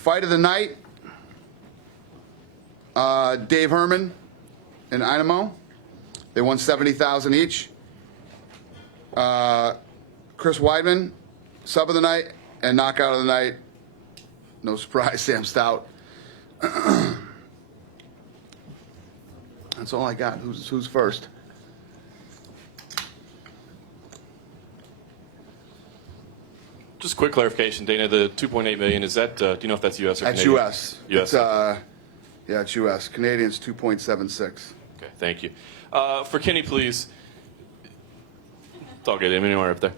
Fight of the night, Dave Herman and Inamo. They won $70,000 each. Chris Weidman, sub of the night, and knockout of the night. No surprise, Sam Stout. That's all I got. Who's first? Just quick clarification, Dana. The 2.8 million, is that? Do you know if that's U.S. or That's Canadian? U.S. U.S. Yeah, it's U.S. Canadians 2.76. Okay, thank you. For Kenny, please. It's all good. I'm anywhere up there.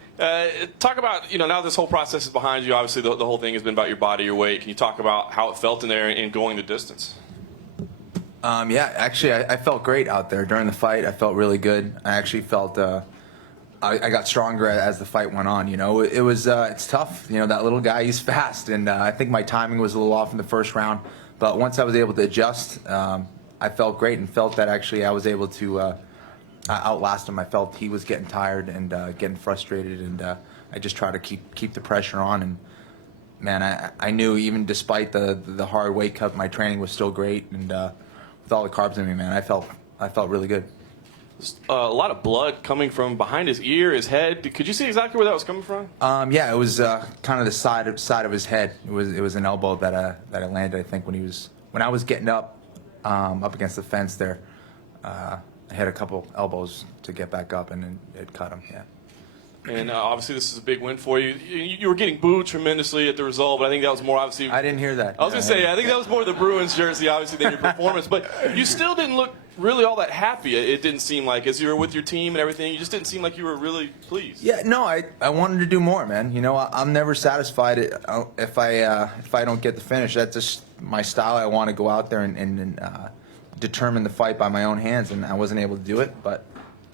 Talk about, now this whole process is behind you. Obviously, the whole thing has been about your body, your weight. Can you talk about how it felt in there and going the distance? Yeah, actually, I felt great out there during the fight. I felt really good. I actually felt I got stronger as the fight went on. It's tough. That little guy, he's fast, and I think my timing was a little off in the first round. But once I was able to adjust, I felt great and felt that actually I was able to outlast him. I felt he was getting tired and getting frustrated, and I just tried to keep the pressure on. And man, I knew even despite the hard weight cut, my training was still great, and with all the carbs in me, man, I felt really good. A lot of blood coming from behind his ear, his head. Could you see exactly where that was coming from? Yeah, it was kind of the side of his head. It was an elbow that I landed. I think when I was getting up against the fence there, I had a couple elbows to get back up, and it cut him. Yeah. And obviously, this is a big win for you. You were getting booed tremendously at the result, but I think that was more obviously. I didn't hear that. I was going to say, I think that was more the Bruins jersey, obviously, than your performance. But you still didn't look really all that happy. It didn't seem like, as you were with your team and everything, you just didn't seem like you were really pleased. Yeah, no, I wanted to do more, man. I'm never satisfied if I don't get the finish. That's just my style. I want to go out there and determine the fight by my own hands, and I wasn't able to do it. But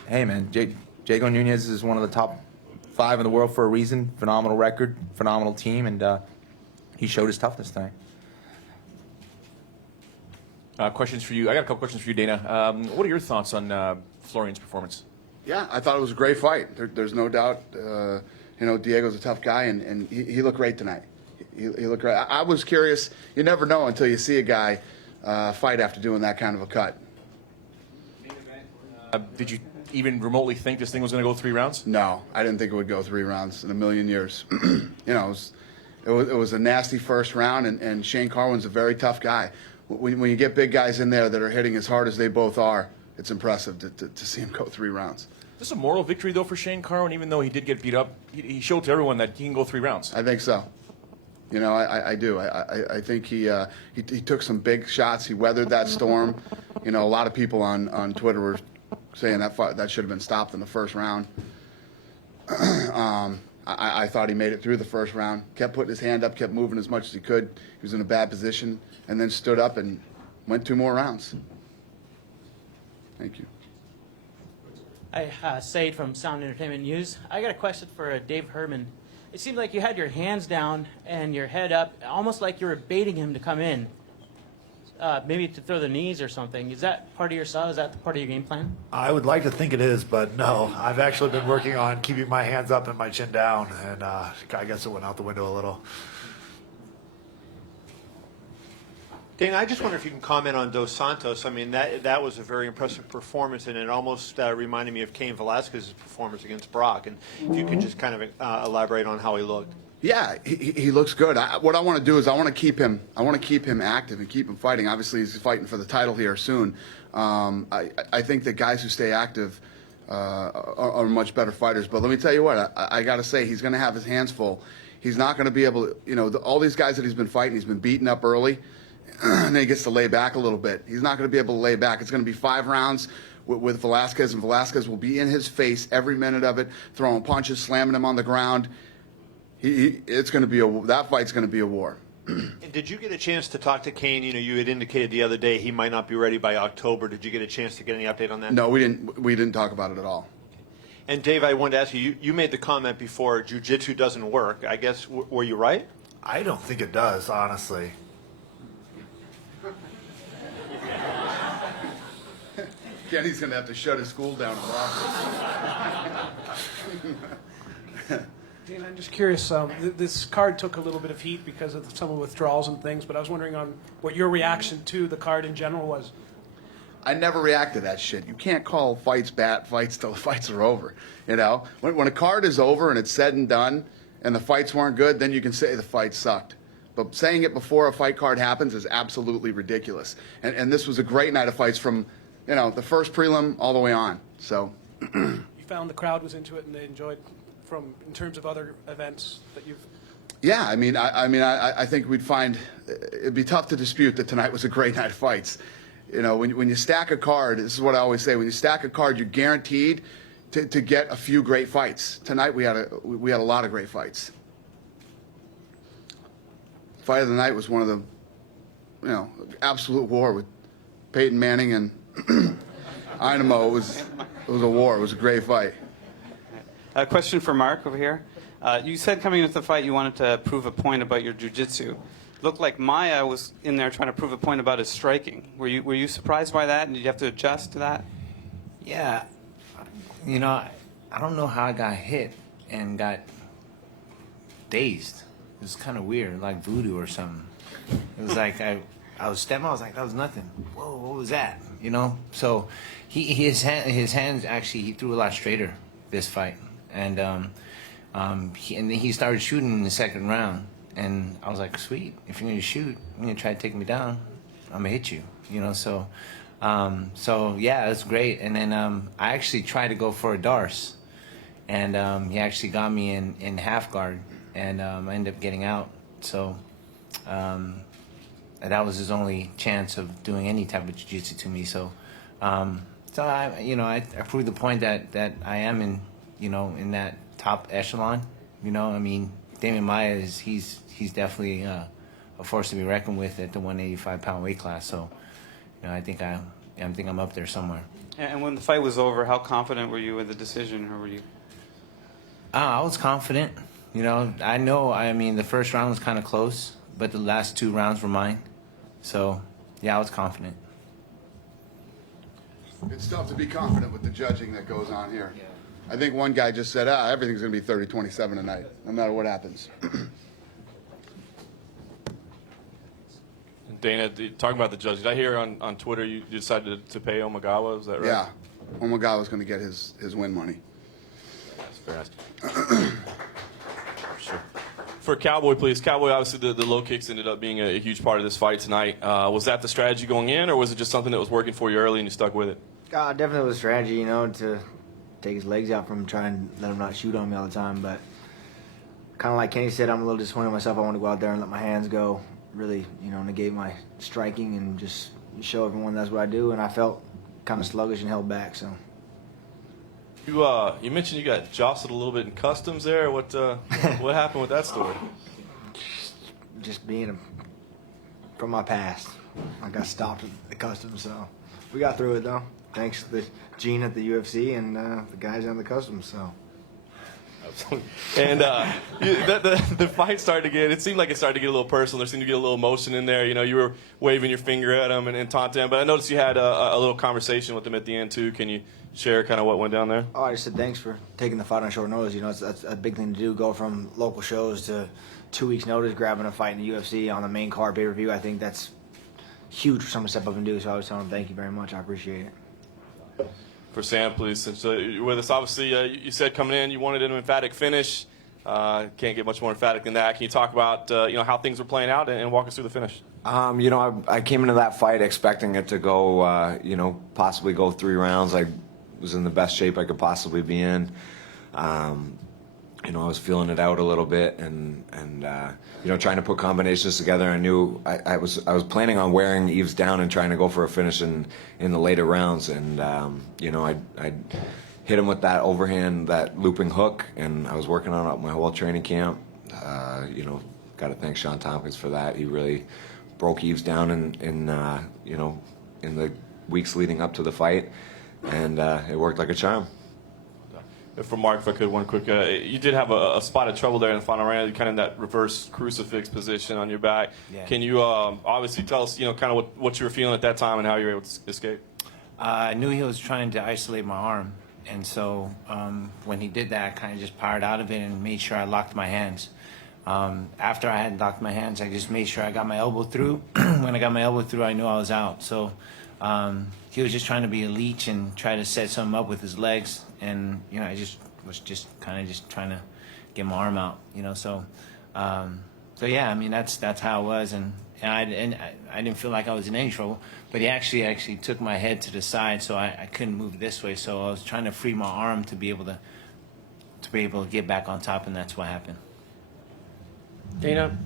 hey, man, Jago Nunez is one of the top 5 in the world for a reason. Phenomenal record, phenomenal team, and he showed his toughness tonight. Questions for you. I got a couple questions for you, Dana. What are your thoughts on Florian's performance? Yeah, I thought it was a great fight. There's no doubt. Diego's a tough guy, and he looked great tonight. He looked great. I was curious. You never know until you see a guy fight after doing that kind of a cut. Did you even remotely think this thing was going to go 3 rounds? No, I didn't think it would go 3 rounds in a million years. It was a nasty first round, and Shane Carwin's a very tough guy. When you get big guys in there that are hitting as hard as they both are, it's impressive to see him go 3 rounds. Is this a moral victory, though, for Shane Carwin? Even though he did get beat up, he showed to everyone that he can go 3 rounds. I think so. I do. I think he took some big shots. He weathered that storm. A lot of people on Twitter were saying that should have been stopped in the first round. I thought he made it through the first round, kept putting his hand up, kept moving as much as he could. He was in a bad position, and then stood up and went 2 more rounds. Thank you. Said from Sound Entertainment News. I got a question for Dave Herman. It seemed like you had your hands down and your head up, almost like you were baiting him to come in, maybe to throw the knees or something. Is that part of your style? Is that part of your game plan? I would like to think it is, but no. I've actually been working on keeping my hands up and my chin down, and I guess it went out the window a little. Dana, I just wonder if you can comment on Dos Santos. I mean, that was a very impressive performance, and it almost reminded me of Cain Velasquez's performance against Brock. And if you could just kind of elaborate on how he looked. Yeah, he looks good. What I want to do is I want to keep him active and keep him fighting. Obviously, he's fighting for the title here soon. I think that guys who stay active are much better fighters. But let me tell you what, I got to say, he's going to have his hands full. He's not going to be able to, all these guys that he's been fighting, he's been beaten up early. And then he gets to lay back a little bit. He's not going to be able to lay back. It's going to be 5 rounds with Velasquez, and Velasquez will be in his face every minute of it, throwing punches, slamming him on the ground. It's going to be that fight's going to be a war. And did you get a chance to talk to Cain? You had indicated the other day he might not be ready by October. Did you get a chance to get any update on that? No, we didn't. We didn't talk about it at all. And Dave, I wanted to ask you. You made the comment before jiu-jitsu doesn't work. I guess were you right? I don't think it does, honestly. Kenny's going to have to shut his school down in Boston. Dana, I'm just curious. This card took a little bit of heat because of some of the withdrawals and things, but I was wondering on what your reaction to the card in general was. I never react to that shit. You can't call fights bad fights till the fights are over. You know, when a card is over and it's said and done, and the fights weren't good, then you can say the fight sucked. But saying it before a fight card happens is absolutely ridiculous. And this was a great night of fights from, you know, the first prelim all the way on. So. You found the crowd was into it and they enjoyed in terms of other events that you've. Yeah, I think we'd find it'd be tough to dispute that tonight was a great night of fights. You know, when you stack a card, this is what I always say: when you stack a card, you're guaranteed to get a few great fights. Tonight we had a lot of great fights. Fight of the night was one of the, you know, absolute war with Peyton Manning and Inamo. It was a war. It was a great fight. A question for Mark over here. You said coming into the fight you wanted to prove a point about your jiu-jitsu. Looked like Maia was in there trying to prove a point about his striking. Were you surprised by that, and did you have to adjust to that? Yeah, you know, I don't know how I got hit and got dazed. It was kind of weird, like voodoo or something. It was like I was stepping. I was like, that was nothing. Whoa, what was that? You know. So his hands actually he threw a lot straighter this fight, and and then he started shooting in the second round. And I was like, sweet, if you're going to shoot, you're going to try to take me down, I'm going to hit you, you know, so yeah, it's great. And then I actually tried to go for a Darce, and he actually got me in half guard, and I ended up getting out. So that was his only chance of doing any type of jiu-jitsu to me. So I proved the point that I am in that top echelon, you know, I mean, Damian Maia he's definitely a force to be reckoned with at the 185-pound weight class. So, you know, I think I'm up there somewhere. And when the fight was over, how confident were you with the decision, or were you? I was confident. You know, I mean, the first round was kind of close, but the last two rounds were mine. So, yeah, I was confident. It's tough to be confident with the judging that goes on here. I think one guy just said, everything's going to be 30-27 tonight, no matter what happens. Dana, talking about the judge, did I hear on Twitter you decided to pay Omigawa? Is that right? Yeah. Omigawa's going to get his win money. That's fair. Sure. For Cowboy, please. Cowboy, obviously the low kicks ended up being a huge part of this fight tonight. Was that the strategy going in, or was it just something that was working for you early and you stuck with it? Definitely was a strategy, you know, to take his legs out from him, try and let him not shoot on me all the time. But kind of like Kenny said, I'm a little disappointed in myself. I want to go out there and let my hands go, really, you know, negate my striking and just show everyone that's what I do. And I felt kind of sluggish and held back. So you mentioned you got jostled a little bit in customs there. What happened with that story? Just being from my past, I got stopped at the customs. So we got through it though. Thanks to the Gene at the UFC and the guys on the customs. So. And the fight started to get, it seemed like it started to get a little personal. There seemed to get a little emotion in there. You know, you were waving your finger at him and taunting him. But I noticed you had a little conversation with him at the end, too. Can you share kind of what went down there? Oh, I just said thanks for taking the fight on short notice. You know, that's a big thing to do, go from local shows to 2 weeks' notice, grabbing a fight in the UFC on the main card pay-per-view. I think that's huge for someone to step up and do. So I was telling him thank you very much. I appreciate it. For Sam, please, since you're with us, obviously you said coming in you wanted an emphatic finish. Can't get much more emphatic than that. Can you talk about how things were playing out and walk us through the finish? You know, I came into that fight expecting it to go, possibly go 3 rounds. I was in the best shape I could possibly be in. I was feeling it out a little bit and trying to put combinations together. I knew I was planning on wearing Yves down and trying to go for a finish in the later rounds. And, I hit him with that overhand, that looping hook, and I was working on it my whole training camp. Got to thank Sean Tompkins for that. He really broke Yves down in the weeks leading up to the fight, and it worked like a charm. For Mark, if I could, one quick. You did have a spot of trouble there in the final round, kind of in that reverse crucifix position on your back. Yeah. Can you obviously tell us, kind of what you were feeling at that time and how you were able to escape? I knew he was trying to isolate my arm, And so when he did that, I kind of just powered out of it and made sure I locked my hands. After I had locked my hands, I just made sure I got my elbow through. When I got my elbow through, I knew I was out. So he was just trying to be a leech and try to set something up with his legs. And, you know, I just was just kind of just trying to get my arm out, you know. So yeah, I mean, that's how it was. And I didn't feel like I was in any trouble. But he actually took my head to the side, so I couldn't move this way. So I was trying to free my arm to be able to get back on top, and that's what happened. Dana,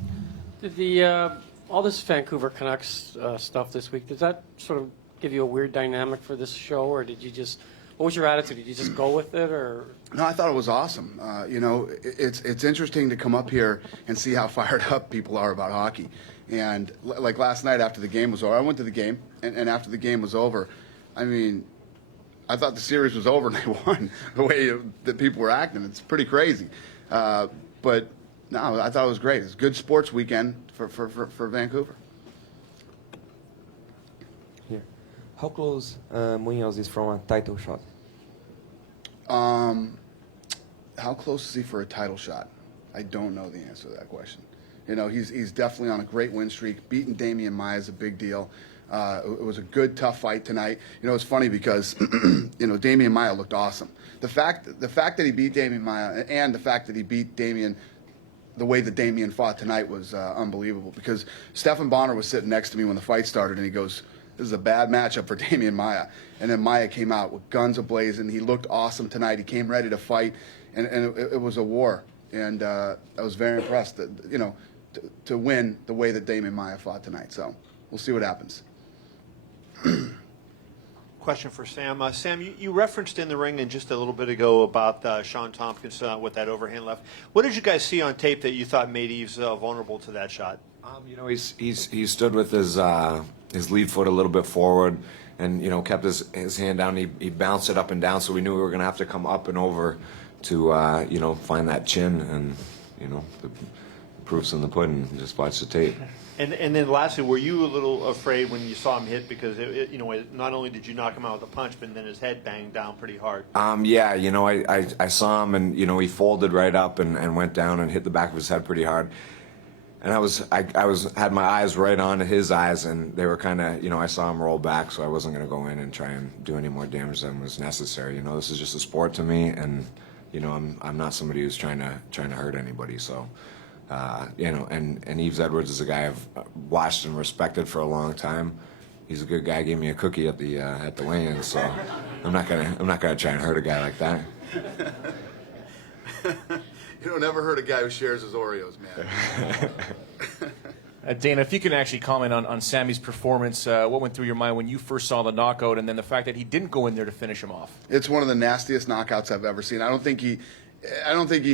did the all this Vancouver Canucks stuff this week, does that sort of give you a weird dynamic for this show, or did you just, what was your attitude? Did you just go with it, or? No, I thought it was awesome. You know, it's interesting to come up here and see how fired up people are about hockey. And like last night after the game was over, I went to the game, and after the game was over, I mean, I thought the series was over and they won the way that people were acting. It's pretty crazy. But no, I thought it was great. It was a good sports weekend for Vancouver. Here. How close Munoz is from a title shot? How close is he for a title shot? I don't know the answer to that question. You know, he's definitely on a great win streak. Beating Damian Maia is a big deal. It was a good, tough fight tonight. You know, it's funny because, you know, Damian Maia looked awesome. The fact that he beat Damian Maia and the fact that he beat Damian the way that Damian fought tonight was unbelievable, because Stephan Bonner was sitting next to me when the fight started, and he goes, "This is a bad matchup for Damian Maia." And then Maia came out with guns a-blazing. He looked awesome tonight. He came ready to fight, and it was a war. And I was very impressed that, you know, to win the way that Damian Maia fought tonight. So we'll see what happens. Question for Sam. Sam, you referenced in the ring and just a little bit ago about Sean Tompkins with that overhand left. What did you guys see on tape that you thought made Yves vulnerable to that shot? You know, he stood with his lead foot a little bit forward, and, you know, kept his hand down. He bounced it up and down, so we knew we were going to have to come up and over to you know, find that chin, and, you know, the proof's in the pudding. Just watch the tape. And then lastly, were you a little afraid when you saw him hit, because you know, not only did you knock him out with a punch, but then his head banged down pretty hard? Yeah, you know, I saw him, and, you know, he folded right up and went down and hit the back of his head pretty hard. And I had my eyes right on his eyes, and they were kind of, you know, I saw him roll back, so I wasn't going to go in and try and do any more damage than was necessary. You know, this is just a sport to me, and, you know, I'm not somebody who's trying to hurt anybody. So, you know, and Yves Edwards is a guy I've watched and respected for a long time. He's a good guy. Gave me a cookie at the weigh-in, so I'm not gonna try and hurt a guy like that. You don't ever hurt a guy who shares his Oreos, man. Dana, if you can actually comment on Sammy's performance, what went through your mind when you first saw the knockout, and then the fact that he didn't go in there to finish him off? It's one of the nastiest knockouts I've ever seen. I don't think he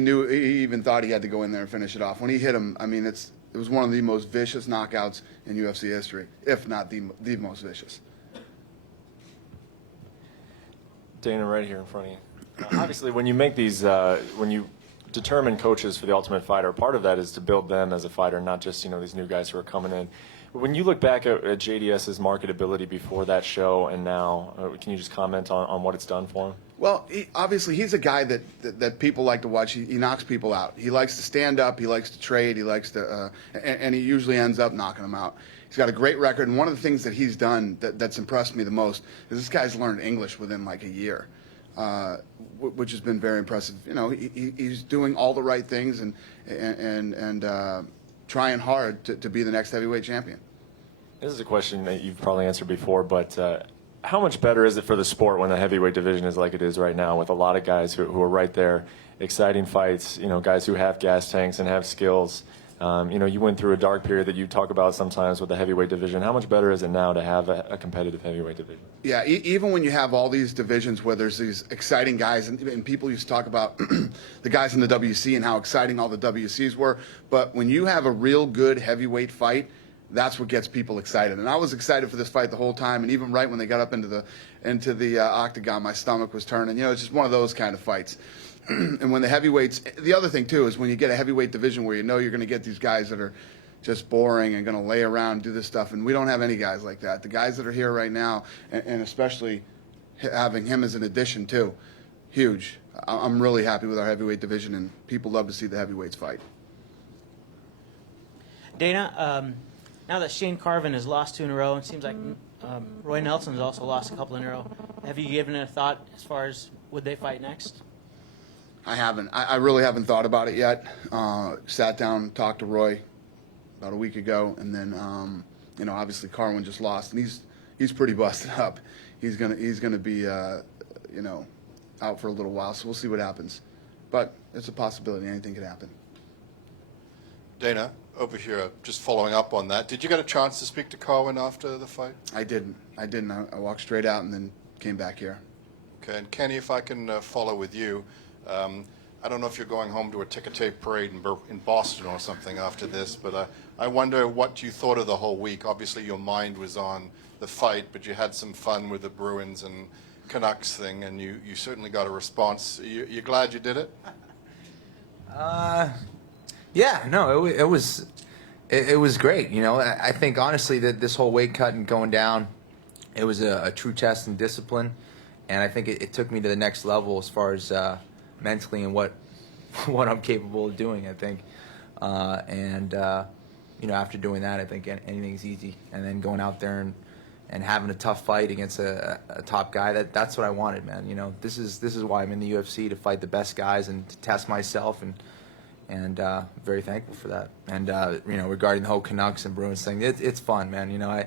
knew, he even thought he had to go in there and finish it off. When he hit him, I mean, it was one of the most vicious knockouts in UFC history, if not the most vicious. Dana, right here in front of you. Obviously, when you make these, when you determine coaches for the Ultimate Fighter, part of that is to build them as a fighter, not just, you know, these new guys who are coming in. But when you look back at JDS's marketability before that show and now, can you just comment on what it's done for him? Well, obviously, he's a guy that people like to watch. He knocks people out. He likes to stand up. He likes to trade. He likes to, and he usually ends up knocking them out. He's got a great record, and one of the things that he's done that's impressed me the most is this guy's learned English within like a year, which has been very impressive. You know, he's doing all the right things and trying hard to be the next heavyweight champion. This is a question that you've probably answered before, but how much better is it for the sport when the heavyweight division is like it is right now, with a lot of guys who are right there, exciting fights, you know, guys who have gas tanks and have skills? You know, you went through a dark period that you talk about sometimes with the heavyweight division. How much better is it now to have a competitive heavyweight division? Yeah, even when you have all these divisions where there's these exciting guys, and people used to talk about the guys in the WC and how exciting all the WCs were, but when you have a real good heavyweight fight, that's what gets people excited. And I was excited for this fight the whole time, and even right when they got up into the octagon, my stomach was turning. You know, it's just one of those kind of fights. And when the heavyweights, the other thing too is when you get a heavyweight division where you know you're going to get these guys that are just boring and going to lay around and do this stuff, and we don't have any guys like that. The guys that are here right now, and especially having him as an addition too, huge. I'm really happy with our heavyweight division, and people love to see the heavyweights fight. Dana, now that Shane Carwin has lost 2 in a row, it seems like Roy Nelson's also lost a couple in a row. Have you given it a thought as far as would they fight next? I haven't. I really haven't thought about it yet. Sat down, talked to Roy about a week ago, and then you know, obviously Carwin just lost, and he's pretty busted up. He's gonna be you know, out for a little while, so we'll see what happens. But it's a possibility. Anything could happen. Dana, over here, just following up on that, did you get a chance to speak to Carwin after the fight? I didn't. I walked straight out and then came back here. Okay, and Kenny, if I can follow with you, I don't know if you're going home to a ticker tape parade in Boston or something after this, but I wonder what you thought of the whole week. Obviously, your mind was on the fight, but you had some fun with the Bruins and Canucks thing, and you certainly got a response. You glad you did it? Yeah, no, it was great. You know, I think honestly that this whole weight cut and going down, it was a true test in discipline, and I think it took me to the next level as far as mentally and what I'm capable of doing. I think, you know, after doing that, I think anything's easy. And then going out there and having a tough fight against a top guy, that's what I wanted, man. You know, this is why I'm in the UFC, to fight the best guys and to test myself, and very thankful for that. And you know, regarding the whole Canucks and Bruins thing, it's fun, man. You know,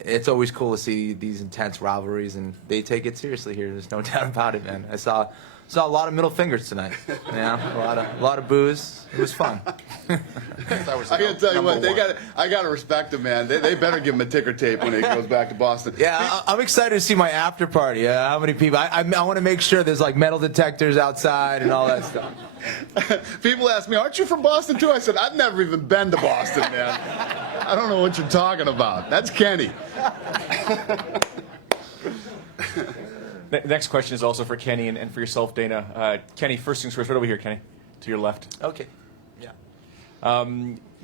it's always cool to see these intense rivalries, and they take it seriously here. There's no doubt about it, man. I saw a lot of middle fingers tonight. You know, a lot of booze. It was fun. I gotta tell you what, I gotta respect them, man. They better give him a ticker tape when he goes back to Boston. Yeah, I'm excited to see my after party. How many people? I want to make sure there's like metal detectors outside and all that stuff. People ask me, "Aren't you from Boston too?" I said, "I've never even been to Boston, man. I don't know what you're talking about." That's Kenny. Next question is also for Kenny and for yourself, Dana. Kenny, first things first, right over here, Kenny, to your left. Okay. Yeah.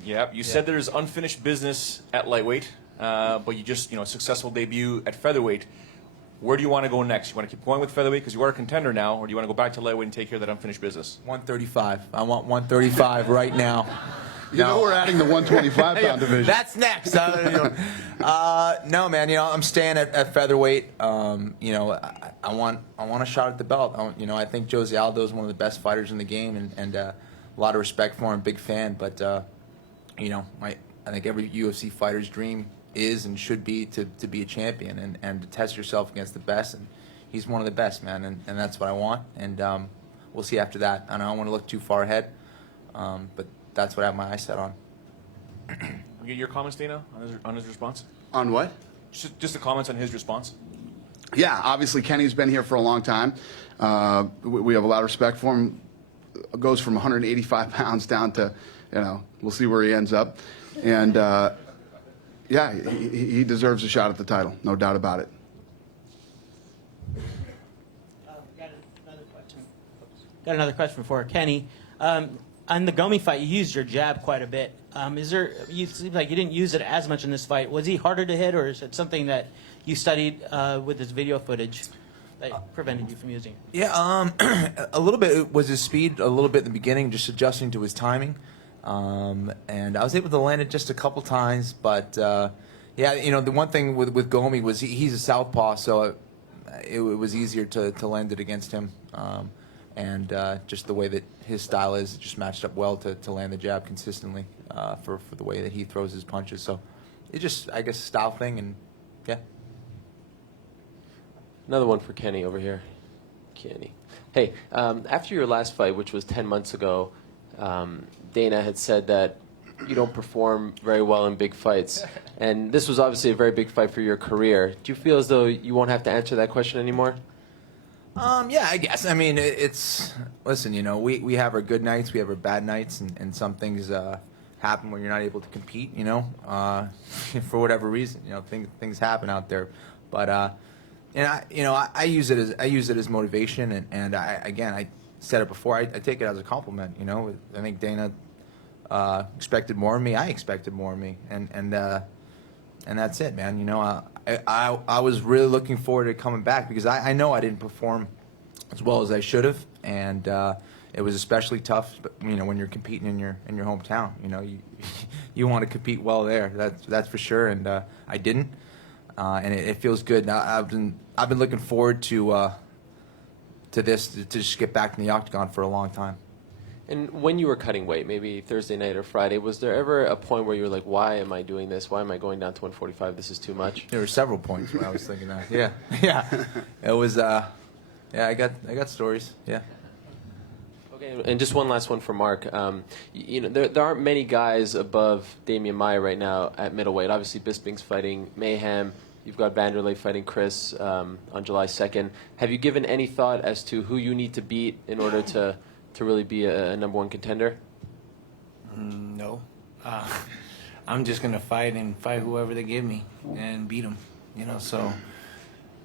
Yeah. You said there's unfinished business at lightweight, but you just, a successful debut at featherweight. Where do you want to go next? You want to keep going with featherweight because you are a contender now, or do you want to go back to lightweight and take care of that unfinished business? 135. I want 135 right now. You know we're adding the 125-pound division. That's next. No, man. I'm staying at featherweight. I want a shot at the belt. I think Jose Aldo is one of the best fighters in the game, and a lot of respect for him. Big fan. But I think every UFC fighter's dream is and should be to be a champion and to test yourself against the best. And he's one of the best, man. And that's what I want. And we'll see after that. I don't want to look too far ahead, but that's what I have my eyes set on. Get your comments, Dana, on his response? On what? Just the comments on his response. Yeah, obviously Kenny's been here for a long time. We have a lot of respect for him. Goes from 185 pounds down to, we'll see where he ends up. And, yeah, he deserves a shot at the title, no doubt about it. Got another question for Kenny. On the Gomi fight, you used your jab quite a bit. You seem like you didn't use it as much in this fight. Was he harder to hit, or is it something that you studied with this video footage that prevented you from using? Yeah, a little bit. It was his speed, a little bit in the beginning, just adjusting to his timing. And I was able to land it just a couple times. But, yeah, the one thing with Gomi was he's a southpaw, so it was easier to land it against him. And just the way that his style is, it just matched up well to land the jab consistently for the way that he throws his punches. So it's just, I guess, a style thing, and yeah. Another one for Kenny over here. Kenny. Hey, after your last fight, which was 10 months ago, Dana had said that you don't perform very well in big fights. And this was obviously a very big fight for your career. Do you feel as though you won't have to answer that question anymore? Yeah, I guess. I mean, listen, we have our good nights, we have our bad nights, and some things happen when you're not able to compete, for whatever reason. Things happen out there. But, I use it as motivation, and I said it before, I take it as a compliment, I think Dana expected more of me, I expected more of me, and that's it, man. You know, I was really looking forward to coming back because I know I didn't perform as well as I should have, and it was especially tough. You know, when you're competing in your hometown, you know, you want to compete well there. That's for sure, and I didn't, and it feels good. Now I've been looking forward to this to just get back in the octagon for a long time. And when you were cutting weight, maybe Thursday night or Friday, was there ever a point where you were like, why am I doing this? Why am I going down to 145? This is too much? There were several points when I was thinking that. Yeah. Yeah. It was, yeah, I got stories. Yeah. Okay, and just one last one for Mark. You know, there aren't many guys above Damian Maia right now at middleweight. Obviously, Bisping's fighting Mayhem. You've got Vanderlei fighting Chris on July 2nd. Have you given any thought as to who you need to beat in order to really be a number one contender? No. I'm just going to fight whoever they give me and beat them. You know, so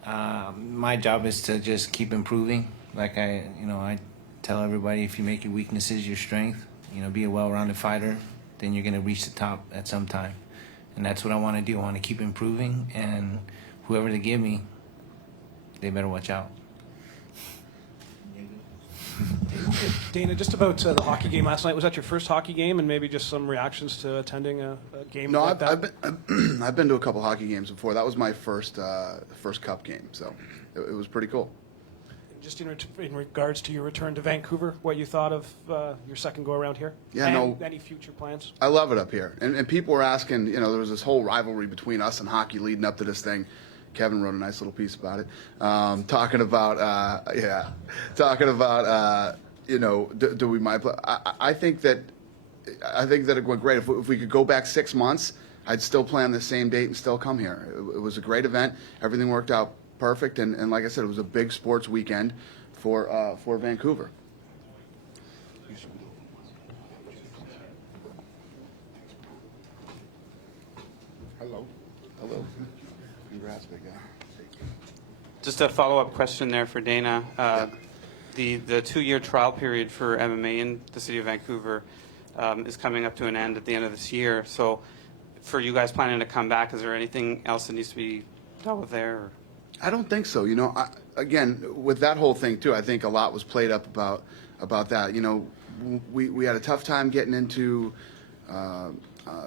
my job is to just keep improving. Like I tell everybody, if you make your weaknesses your strength, you know, be a well-rounded fighter, then you're going to reach the top at some time. And that's what I want to do. I want to keep improving, and whoever they give me, they better watch out. Dana, just about the hockey game last night. Was that your first hockey game, and maybe just some reactions to attending a game No, like that? I've been to a couple hockey games before. That was my first cup game, so it was pretty cool. Just in regards to your return to Vancouver, what you thought of your second go around here? Yeah, and any future plans? I love it up here. And people were asking, you know, there was this whole rivalry between us and hockey leading up to this thing. Kevin wrote a nice little piece about it, talking about, you know, do we mind play? I think that it went great. If we could go back 6 months, I'd still plan the same date and still come here. It was a great event. Everything worked out perfect, and like I said, it was a big sports weekend for Vancouver. Hello. Congrats, big guy. Just a follow-up question there for Dana. The 2-year trial period for MMA in the city of Vancouver is coming up to an end at the end of this year. So for you guys planning to come back, is there anything else that needs to be dealt with there? Or? I don't think so. You know, again, with that whole thing too, I think a lot was played up about that. You know, we had a tough time getting into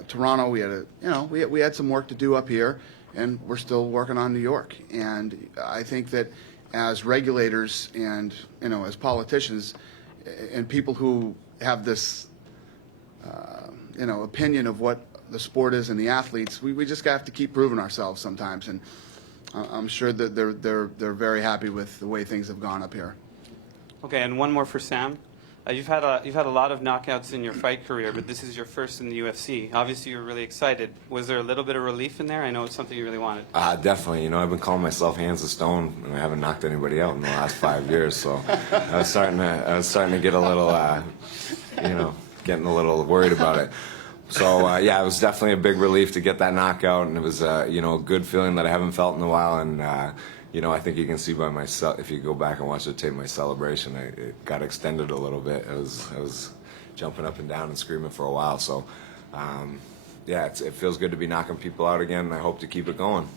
Toronto. We had some work to do up here, and we're still working on New York. And I think that as regulators and, you know, as politicians and people who have this you know, opinion of what the sport is and the athletes, we just have to keep proving ourselves sometimes. And I'm sure that they're very happy with the way things have gone up here. Okay, and one more for Sam. You've had a lot of knockouts in your fight career, but this is your first in the UFC. Obviously, you're really excited. Was there a little bit of relief in there? I know it's something you really wanted. Definitely. You know, I've been calling myself hands of stone, and I haven't knocked anybody out in the last 5 years. So I was starting to get a little, you know, getting a little worried about it. So yeah, it was definitely a big relief to get that knockout, and it was you know, a good feeling that I haven't felt in a while. And you know, I think you can see by if you go back and watch the tape, my celebration, it got extended a little bit. I was jumping up and down and screaming for a while. So yeah, it feels good to be knocking people out again, and I hope to keep it going.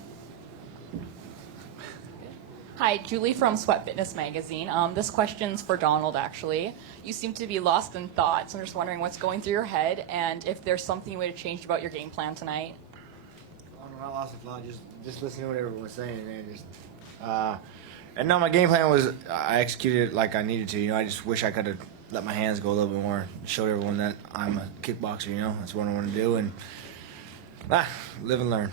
Hi, Julie from Sweat Fitness Magazine. This question's for Donald, actually. You seem to be lost in thought, so I'm just wondering what's going through your head and if there's something you would have changed about your game plan tonight. I'm not lost in thought, just listening to what everyone was saying, man. And no, my game plan was, I executed it like I needed to. You know, I just wish I could have let my hands go a little bit more, showed everyone that I'm a kickboxer, you know. That's what I want to do, and live and learn.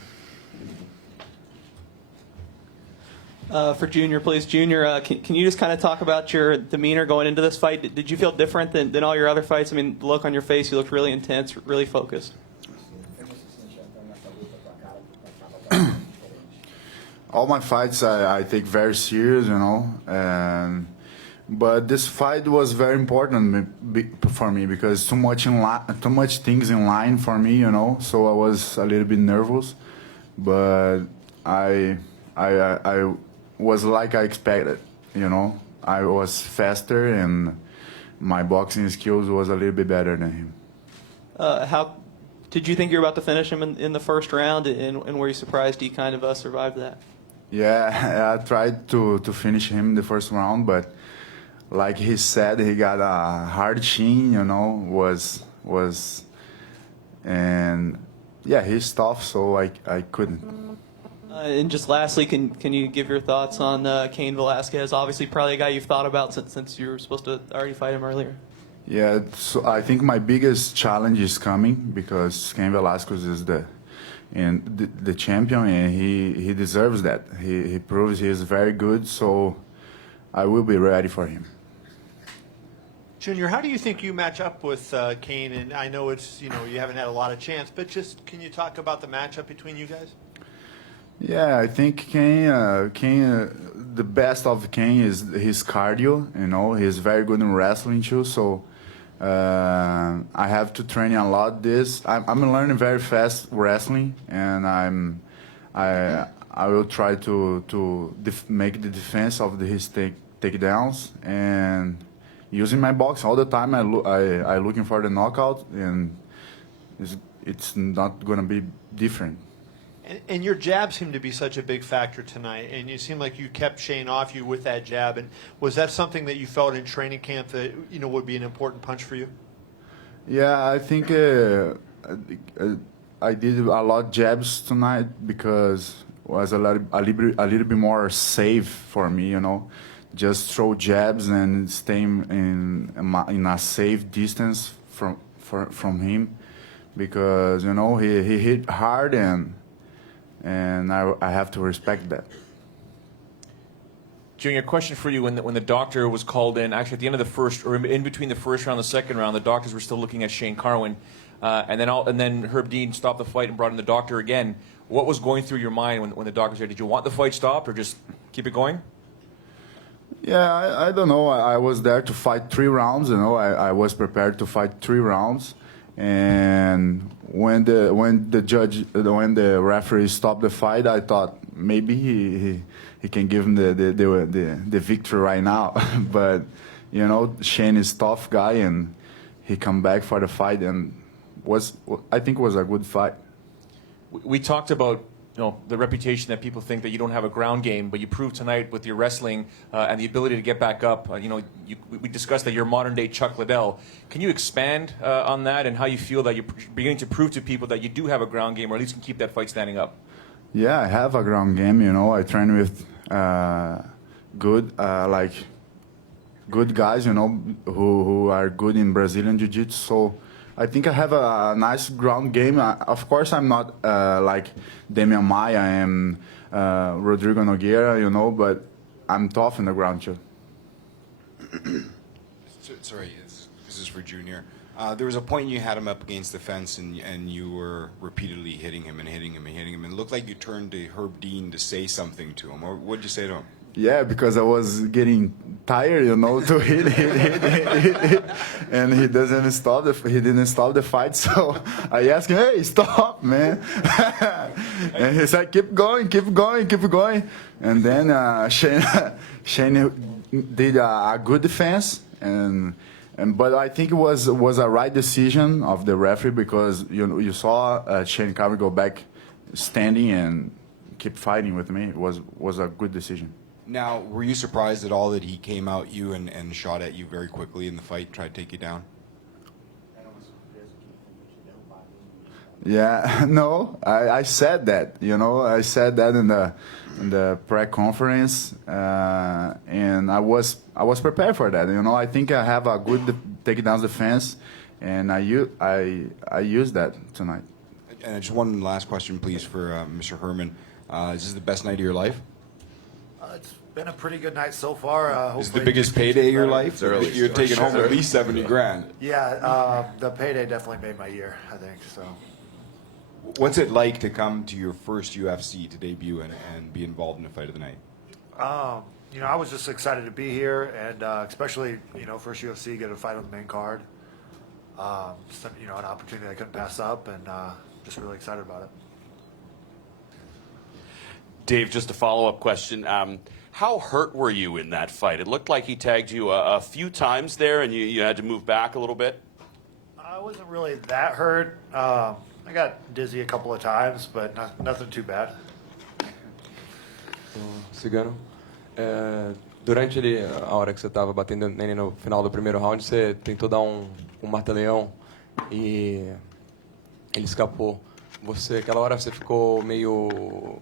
For Junior, please. Junior, can you just kind of talk about your demeanor going into this fight? Did you feel different than all your other fights? I mean, the look on your face, you looked really intense, really focused. All my fights I take very serious, you know, but this fight was very important for me because too much things in line for me, you know, so I was a little bit nervous, but I was like I expected, you know. I was faster and my boxing skills was a little bit better than him. How Did you think you were about to finish him in the first round, and were you surprised he kind of survived that? Yeah, I tried to finish him the first round, but like he said, he got a hard chin, and yeah, he's tough, so I couldn't. And just lastly, can you give your thoughts on Cain Velasquez? Obviously, probably a guy you've thought about since you were supposed to already fight him earlier. Yeah, so I think my biggest challenge is coming because Cain Velasquez is the champion, and he deserves that. He proves he is very good, so I will be ready for him. Junior, how do you think you match up with Cain? And I know it's you haven't had a lot of chance, but just can you talk about the matchup between you guys? Yeah, I think Cain, the best of Cain is his cardio. He's very good in wrestling too. So I have to train a lot. I'm learning very fast wrestling, and I will try to make the defense of his takedowns and using my box all the time. I looking for the knockout, and it's not gonna be different. And your jab seemed to be such a big factor tonight, and you seemed like you kept Shane off you with that jab. And was that something that you felt in training camp that would be an important punch for you? Yeah, I think I did a lot of jabs tonight because it was a little bit more safe for me. Just throw jabs and stay in a safe distance from him because he hit hard and I have to respect that. Junior, question for you. When the doctor was called in, actually at the end of the first, or in between the first round and the second round, the doctors were still looking at Shane Carwin, and then Herb Dean stopped the fight and brought in the doctor again. What was going through your mind when the doctor said, did you want the fight stopped or just keep it going? Yeah, I don't know. I was there to fight 3 rounds. I was prepared to fight 3 rounds. And when the referee stopped the fight, I thought maybe he can give him the victory right now. But Shane is a tough guy, and he come back for the fight, and I think was a good fight. We talked about the reputation that people think that you don't have a ground game, but you proved tonight with your wrestling and the ability to get back up. We discussed that you're modern-day Chuck Liddell. Can you expand on that and how you feel that you're beginning to prove to people that you do have a ground game, or at least can keep that fight standing up? Yeah, I have a ground game. I train with good guys, who are good in Brazilian Jiu-Jitsu. So I think I have a nice ground game. Of course, I'm not like Demian Maia and Rodrigo Nogueira, but I'm tough in the ground too. Sorry, this is for Junior. There was a point you had him up against the fence, and you were repeatedly hitting him. And it looked like you turned to Herb Dean to say something to him. Or what did you say to him? Yeah, because I was getting tired, to hit, and he didn't stop the fight. So I asked him, "Hey, stop, man!" And he said, "Keep going." And then Shane did a good defense, but I think it was a right decision of the referee because you saw Shane Carwin go back standing and keep fighting with me. It was a good decision. Now, were you surprised at all that he came out you and shot at you very quickly in the fight, tried to take you down? Yeah, no, I said that. I said that in the press conference, and I was prepared for that. I think I have a good takedown defense, and I used that tonight. And just one last question, please, for Mr. Herman. Is this the best night of your life? It's been a pretty good night so far. Is it the biggest payday of your life? You're taking home at least 70 grand. Yeah, the payday definitely made my year, I think. So. What's it like to come to your first UFC to debut and be involved in a fight of the night? I was just excited to be here, and especially first UFC, get a fight on the main card. An opportunity I couldn't pass up, and just really excited about it. Dave, just a follow-up question. How hurt were you in that fight? It looked like he tagged you a few times there, and you had to move back a little bit. I wasn't really that hurt. I got dizzy a couple of times, but nothing too bad. Cigano, durante a hora que você estava batendo nele no final do primeiro round, você tentou dar um mata-leão e ele escapou. Aquela hora você ficou meio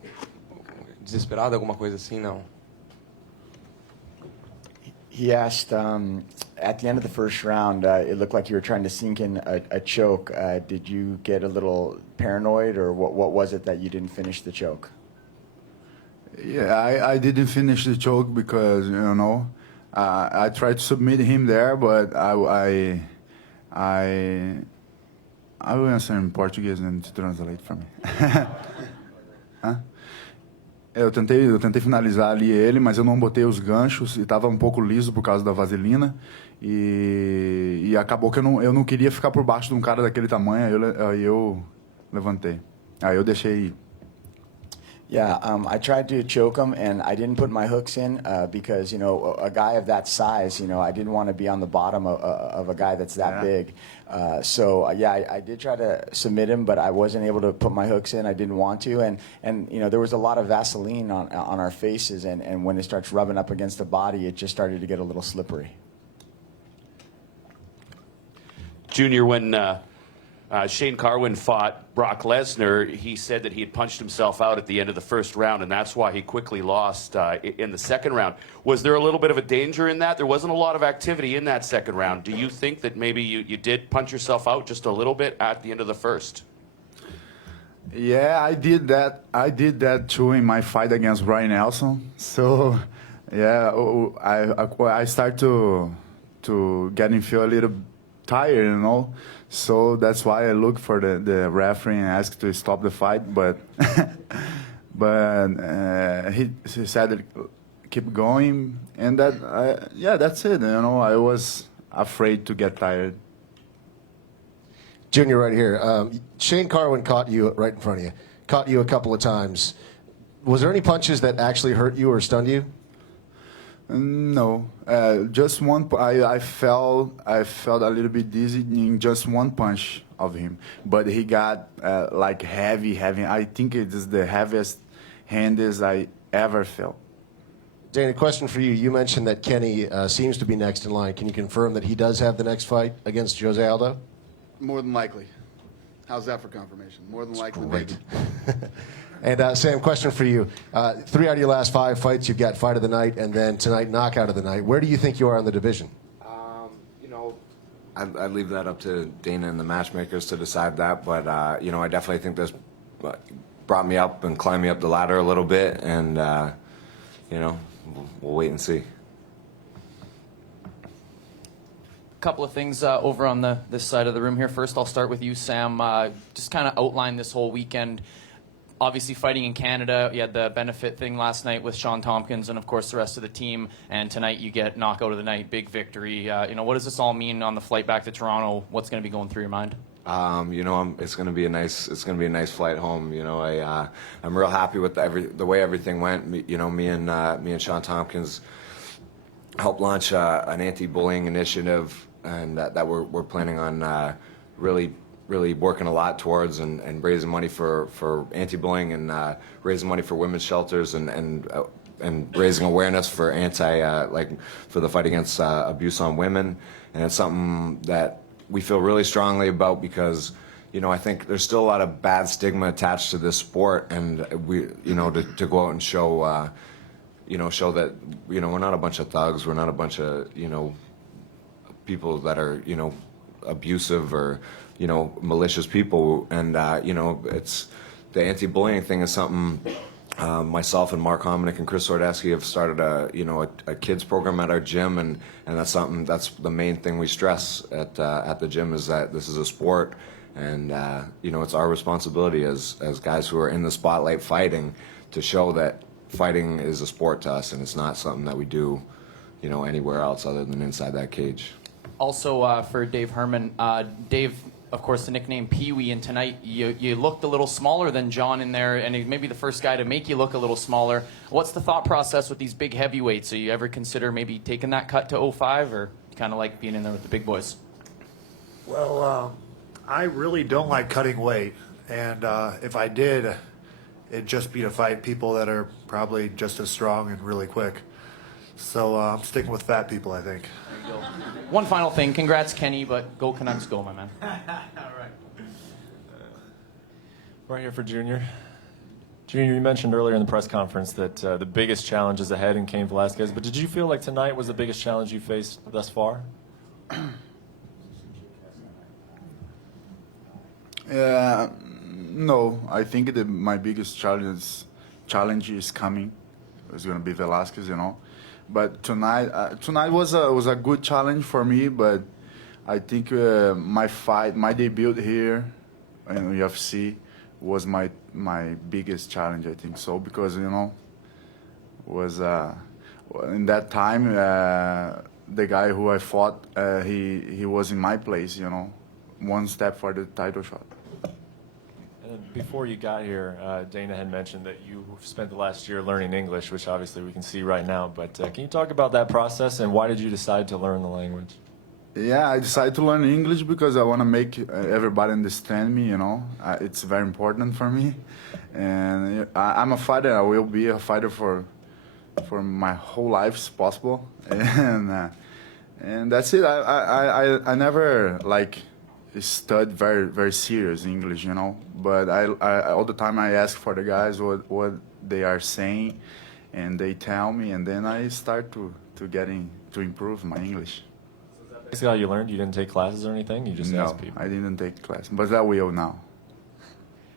desesperado, alguma coisa assim, não? He asked, at the end of the first round, it looked like you were trying to sink in a choke. Did you get a little paranoid, or what was it that you didn't finish the choke? Yeah, I didn't finish the choke because, I tried to submit him there, but I will answer in Portuguese and to translate for me. Hã? Eu tentei finalizar ali ele, mas eu não botei os ganchos e estava um pouco liso por causa da vaselina. E acabou que eu não queria ficar por baixo de um cara daquele tamanho, aí eu levantei. Aí eu deixei ir. Yeah, I tried to choke him, and I didn't put my hooks in because, a guy of that size, I didn't want to be on the bottom of a guy that's that big. I did try to submit him, but I wasn't able to put my hooks in. I didn't want to, and there was a lot of Vaseline on our faces, and when it starts rubbing up against the body, it just started to get a little slippery. Junior, when Shane Carwin fought Brock Lesnar, he said that he had punched himself out at the end of the first round, and that's why he quickly lost in the second round. Was there a little bit of a danger in that? There wasn't a lot of activity in that second round. Do you think that maybe you did punch yourself out just a little bit at the end of the first? Yeah, I did that. I did that too in my fight against Brian Nelson. So, yeah, I start to feel a little tired, So that's why I look for the referee and ask to stop the fight. But he said keep going, and that's it. I was afraid to get tired. Junior, right here. Shane Carwin caught you right in front of you. Caught you a couple of times. Was there any punches that actually hurt you or stunned you? No, just one. I felt a little bit dizzy in just one punch of him, but he got like heavy. I think it is the heaviest hand I ever felt. Dana, question for you. You mentioned that Kenny seems to be next in line. Can you confirm that he does have the next fight against Jose Aldo? More than likely. How's that for confirmation? More than likely. Great. And Sam, question for you. 3 out of your last 5 fights, you've got fight of the night, and then tonight, knockout of the night. Where do you think you are in the division? I'd leave that up to Dana and the matchmakers to decide that, but I definitely think this brought me up and climbed me up the ladder a little bit, and we'll wait and see. Couple of things over on this side of the room here. First, I'll start with you, Sam. Just kind of outline this whole weekend. Obviously, fighting in Canada, you had the benefit thing last night with Sean Tompkins and, of course, the rest of the team. And tonight you get knockout of the night, big victory. What does this all mean on the flight back to Toronto? What's going to be going through your mind? It's going to be a nice flight home. I'm real happy with the way everything went. Me and Sean Tompkins helped launch an anti-bullying initiative, and that we're planning on really working a lot towards and raising money for anti-bullying and raising money for women's shelters and raising awareness for for the fight against abuse on women. And it's something that we feel really strongly about because I think there's still a lot of bad stigma attached to this sport, and we to go out and show show that we're not a bunch of thugs, we're not a bunch of people that are abusive or malicious people, and it's the anti-bullying thing is something myself and Mark Hominick and Chris Sordesky have started a kids program at our gym, and that's the main thing we stress at the gym is that this is a sport, and it's our responsibility as guys who are in the spotlight fighting to show that fighting is a sport to us, and it's not something that we do anywhere else other than inside that cage. Also, for Dave Herman, Dave, of course, the nickname Pee-wee, and tonight you looked a little smaller than John in there, and he may be the first guy to make you look a little smaller. What's the thought process with these big heavyweights? Do you ever consider maybe taking that cut to 05, or you kind of like being in there with the big boys? Well, I really don't like cutting weight, And if I did, it'd just be to fight people that are probably just as strong and really quick. So I'm sticking with fat people, I think. One final thing. Congrats, Kenny, but go Canucks, go, my man. All right. Right here for Junior. Junior, you mentioned earlier in the press conference that the biggest challenge is ahead in Cain Velasquez, but did you feel like tonight was the biggest challenge you faced thus far? No, I think that my biggest challenge is coming. It's going to be Velasquez, you know. But tonight was a good challenge for me. But I think my debut here in UFC was my biggest challenge. I think so, because was in that time the guy who I fought he was in my place, one step for the title shot. And before you got here, Dana had mentioned that you spent the last year learning English, which obviously we can see right now. But can you talk about that process and why did you decide to learn the language? Yeah, I decided to learn English because I want to make everybody understand me, It's very important for me. And I'm a fighter. I will be a fighter for my whole life, if possible. And that's it. I never, studied very serious English, But I all the time I ask for the guys what they are saying, and they tell me, and then I start to improve my English. Basically how you learned? You didn't take classes or anything? You just asked people? I didn't take classes, but I will now.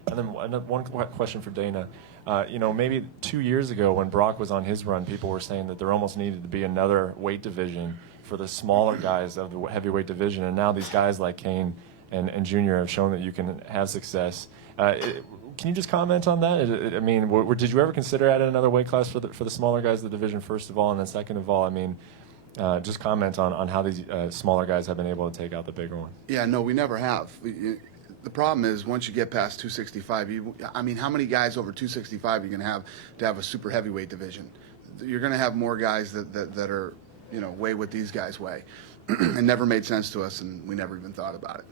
And then one question for Dana. Maybe 2 years ago when Brock was on his run, people were saying that there almost needed to be another weight division for the smaller guys of the heavyweight division, and now these guys like Cain and Junior have shown that you can have success. Can you just comment on that? Did you ever consider adding another weight class for the smaller guys of the division, first of all, and then second of all, just comment on how these smaller guys have been able to take out the bigger one. Yeah, no, we never have. The problem is once you get past 265, how many guys over 265 are you going to have a super heavyweight division? You're going to have more guys that are, weigh what these guys weigh. It never made sense to us, and we never even thought about it.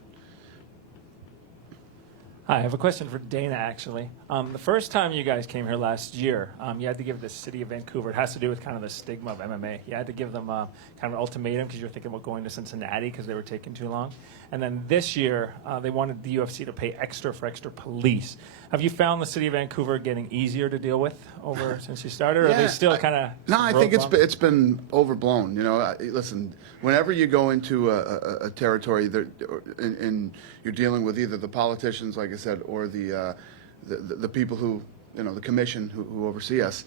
Hi, I have a question for Dana, actually. The first time you guys came here last year, you had to give the city of Vancouver, it has to do with kind of the stigma of MMA. You had to give them kind of an ultimatum because you were thinking about going to Cincinnati because they were taking too long. And then this year, they wanted the UFC to pay extra for extra police. Have you found the city of Vancouver getting easier to deal with since you started, or are they still kind of... No, I think it's been overblown. Listen, whenever you go into a territory and you're dealing with either the politicians, like I said, or the people who, the commission who oversee us,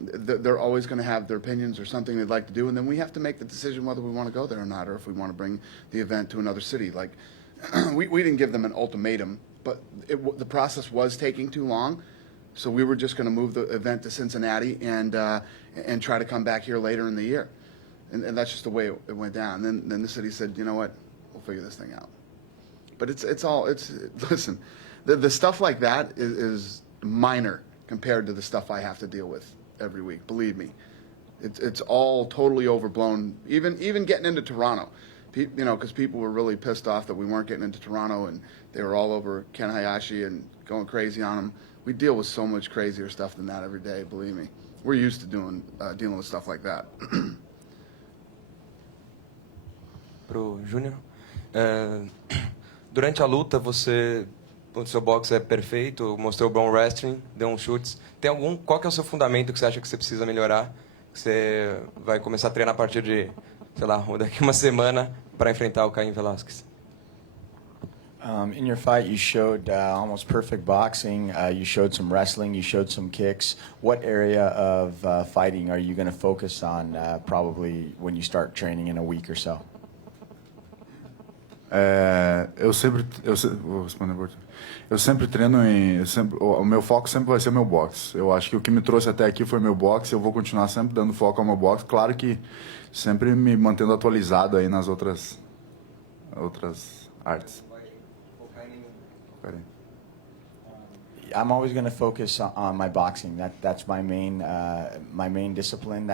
they're always going to have their opinions or something they'd like to do, and then we have to make the decision whether we want to go there or not, or if we want to bring the event to another city. Like, we didn't give them an ultimatum, but the process was taking too long, so we were just going to move the event to Cincinnati and try to come back here later in the year, and that's just the way it went down. And then the city said, you know what, we'll figure this thing out. But listen, the stuff like that is minor compared to the stuff I have to deal with every week. Believe me, it's all totally overblown. Even getting into Toronto, because people were really pissed off that we weren't getting into Toronto, and they were all over Ken Hayashi and going crazy on him. We deal with so much crazier stuff than that every day. Believe me, we're used to dealing with stuff like that. Pro Júnior, durante a luta o seu boxe é perfeito, mostrou bom wrestling, deu uns chutes. Qual que é o seu fundamento que você acha que você precisa melhorar? Que você vai começar a treinar a partir de, sei lá, daqui uma semana para enfrentar o Cain Velasquez? In your fight, you showed almost perfect boxing. You showed some wrestling. You showed some kicks. What area of fighting are you going to focus on probably when you start training in a week or so? Vou responder por eu sempre treino o meu foco sempre vai ser meu boxe. Eu acho que o que me trouxe até aqui foi meu boxe. Eu vou continuar sempre dando foco ao meu boxe. Claro que sempre me mantendo atualizado aí nas outras artes. I'm always going to focus on my boxing. That's my main discipline.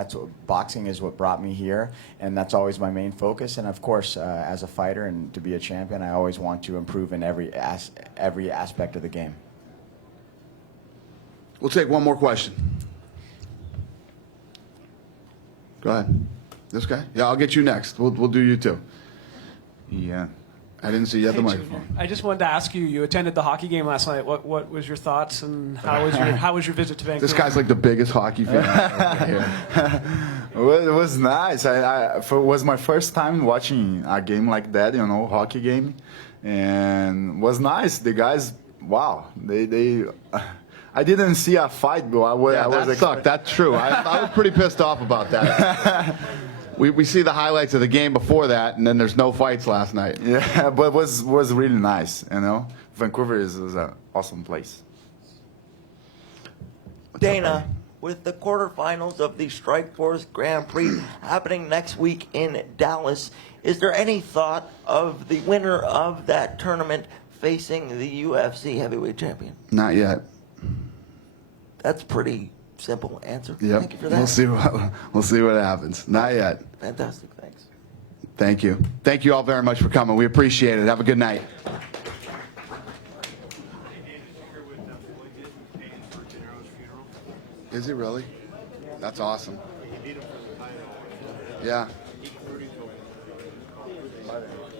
Boxing is what brought me here, and that's always my main focus. And of course, as a fighter and to be a champion, I always want to improve in every aspect of the game. We'll take one more question. Go ahead. This guy? Yeah, I'll get you next. We'll do you too. Yeah. I didn't see you had the Hey, microphone. Junior, I just wanted to ask you. You attended the hockey game last night. What was your thoughts, and how was your visit to Vancouver? This guy's like the biggest hockey fan here. Well, it was nice. It was my first time watching a game like that, hockey game, and it was nice. The guys, wow, they I didn't see a fight, but I was that sucked. That's true. I was pretty pissed off about that. We see the highlights of the game before that, and then there's no fights last night. Yeah, but it was really nice, Vancouver is an awesome place. Dana, with the quarterfinals of the Strikeforce Grand Prix happening next week in Dallas, is there any thought of the winner of that tournament facing the UFC heavyweight champion? Not yet. That's pretty simple answer. Yep. Thank you for that. We'll see what happens. Not yet. Fantastic. Thanks. Thank you. Thank you all very much for coming. We appreciate it. Have a good night. Is he really? That's awesome. Yeah.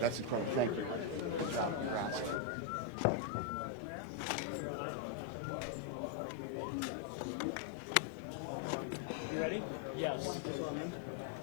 That's incredible. Thank you. Good job. Congrats.